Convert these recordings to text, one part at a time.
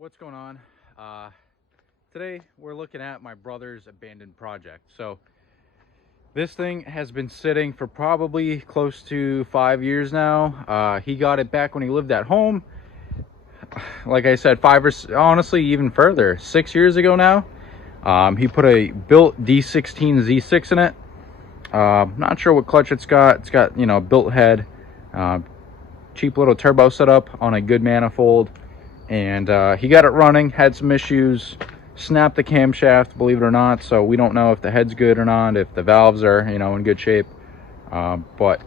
What's going on? Today we're looking at my brother's abandoned project. So this thing has been sitting for probably close to 5 years now. He got it back when he lived at home. Like I said, honestly even further, 6 years ago now. He put a built D16 Z6 in it. Not sure what clutch it's got. It's got, you know, built head, cheap little turbo setup on a good manifold. And he got it running, had some issues, snapped the camshaft, believe it or not. So we don't know if the head's good or not, if the valves are, you know, in good shape. But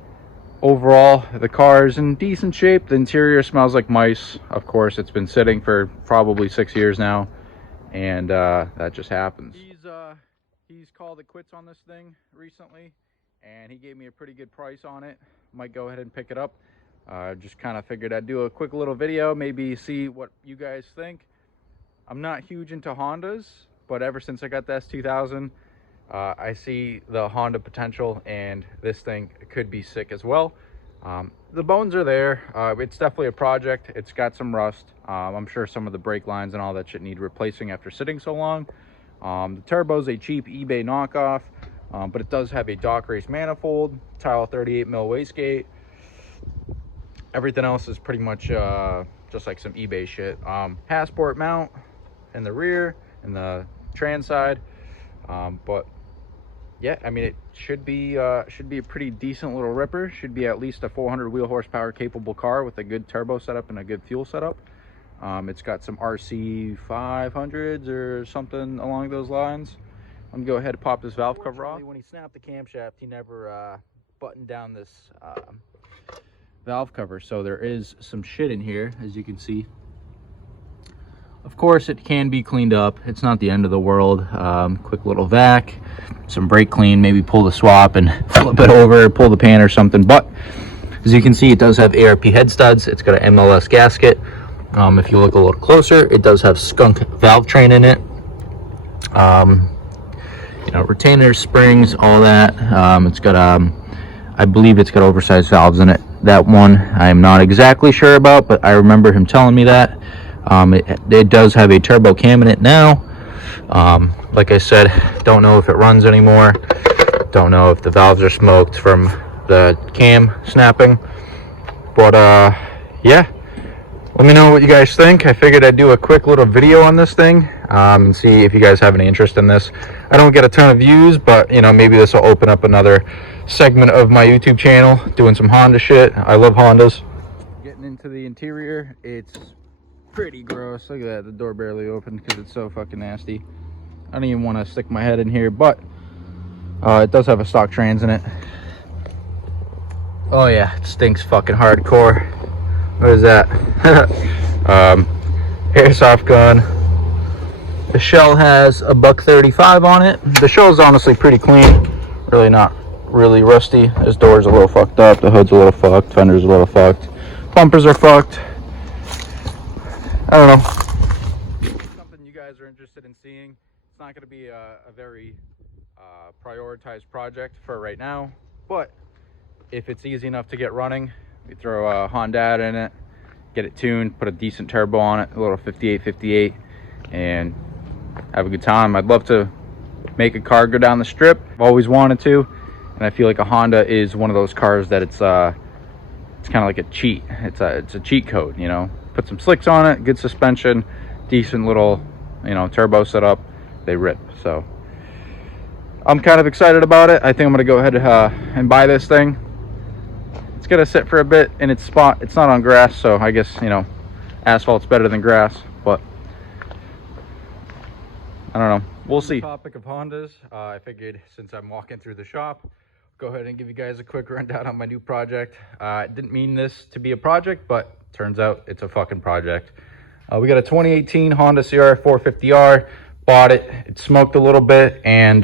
overall, the car is in decent shape. The interior smells like mice. Of course, it's been sitting for probably 6 years now, and that just happens. He's called it quits on this thing recently, and he gave me a pretty good price on it. Might go ahead and pick it up. Just kind of figured I'd do a quick little video, maybe see what you guys think. I'm not huge into Hondas, but ever since I got the S2000, I see the Honda potential, and this thing could be sick as well. The bones are there. It's definitely a project. It's got some rust. I'm sure some of the brake lines and all that shit need replacing after sitting so long. The turbo's a cheap eBay knockoff, but it does have a dock race manifold, tile 38 mil wastegate. Everything else is pretty much just like some eBay shit. Passport mount in the rear and the trans side, but yeah, I mean, it should be a pretty decent little ripper. Should be at least a 400 wheel horsepower capable car with a good turbo setup and a good fuel setup. It's got some RC 500s or something along those lines. I'm gonna go ahead and pop this valve cover off. When he snapped the camshaft, he never buttoned down this valve cover, so there is some shit in here, as you can see. Of course, it can be cleaned up. It's not the end of the world. Quick little vac, some brake clean, maybe pull the swap and flip it over, pull the pan or something. But as you can see, it does have ARP head studs. It's got an MLS gasket. If you look a little closer, it does have skunk valve train in it. You know, retainers, springs, all that. It's got I believe it's got oversized valves in it. That one I'm not exactly sure about, but I remember him telling me that. It does have a turbo cam in it now. Like I said, don't know if it runs anymore. Don't know if the valves are smoked from the cam snapping. But yeah, let me know what you guys think. I figured I'd do a quick little video on this thing and see if you guys have any interest in this. I don't get a ton of views, but you know, maybe this will open up another segment of my YouTube channel, doing some Honda shit. I love Hondas. Getting into the interior, it's pretty gross. Look at that, the door barely opened because it's so fucking nasty. I don't even want to stick my head in here, but it does have a stock trans in it. Oh yeah, it stinks fucking hardcore. What is that? Airsoft gun. The shell has a $1.35 on it. The shell is honestly pretty clean, really not really rusty. This door's a little fucked up, the hood's a little fucked, fender's a little fucked, bumpers are fucked. I don't know. Something you guys are interested in seeing. It's not going to be a very prioritized project for right now, but if it's easy enough to get running, we throw a Honda in it, get it tuned, put a decent turbo on it, a little 58, and have a good time. I'd love to make a car go down the strip. I've always wanted to, and I feel like a Honda is one of those cars that it's kind of like a cheat. It's a cheat code, you know. Put some slicks on it, good suspension, decent little, you know, turbo setup, they rip. So I'm kind of excited about it. I think I'm gonna go ahead and buy this thing. It's gonna sit for a bit in its spot. It's not on grass, so I guess, you know, asphalt's better than grass, but I don't know, we'll see. Topic of Hondas, I figured since I'm walking through the shop, go ahead and give you guys a quick rundown on my new project. I didn't mean this to be a project, but turns out it's a fucking project. We got a 2018 Honda CR 450R. Bought it. It smoked a little bit, and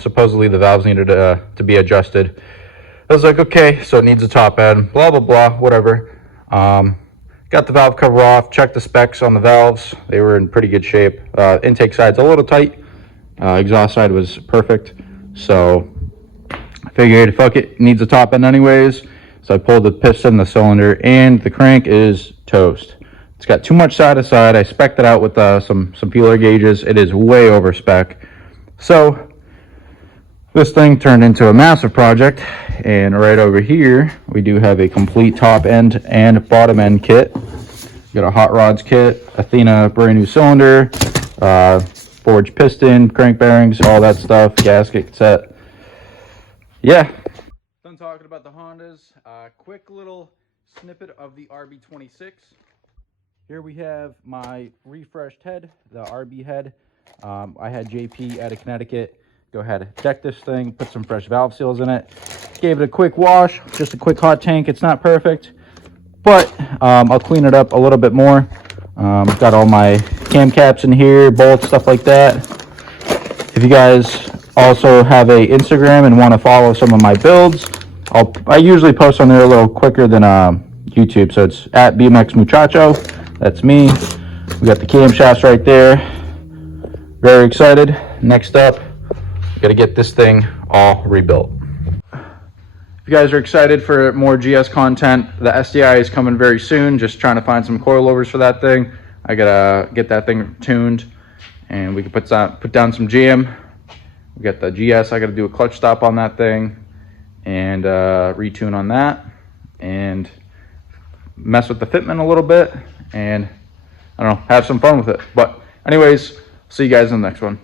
supposedly the valves needed to be adjusted. I was like, okay, so it needs a top end, blah, blah, blah, whatever. Got the valve cover off, checked the specs on the valves. They were in pretty good shape. Intake side's a little tight. Exhaust side was perfect. So I figured, fuck it, needs a top end anyways. So I pulled the piston, the cylinder, and the crank is toast. It's got too much side to side. I spec'd it out with some feeler gauges. It is way over spec. So this thing turned into a massive project, and right over here we do have a complete top end and bottom end kit. Got a hot rods kit, Athena brand new cylinder, forged piston, crank bearings, all that stuff, gasket set. Yeah. Done talking about the Hondas. Quick little snippet of the Rb26. Here we have my refreshed head, the RB head. I had JP out of Connecticut go ahead, deck this thing, put some fresh valve seals in it. Gave it a quick wash, just a quick hot tank. It's not perfect, but I'll clean it up a little bit more. Got all my cam caps in here, bolts, stuff like that. If you guys also have a Instagram and want to follow some of my builds, I usually post on there a little quicker than YouTube, so it's at BMX Muchacho. That's me. We got the camshafts right there. Very excited. Next up, we got to get this thing all rebuilt. If you guys are excited for more GS content, the SDI is coming very soon. Just trying to find some coilovers for that thing. I gotta get that thing tuned, and we can put down some jam. We got the GS. I gotta do a clutch stop on that thing and retune on that, and mess with the fitment a little bit, and I don't know, have some fun with it. But anyways, see you guys in the next one.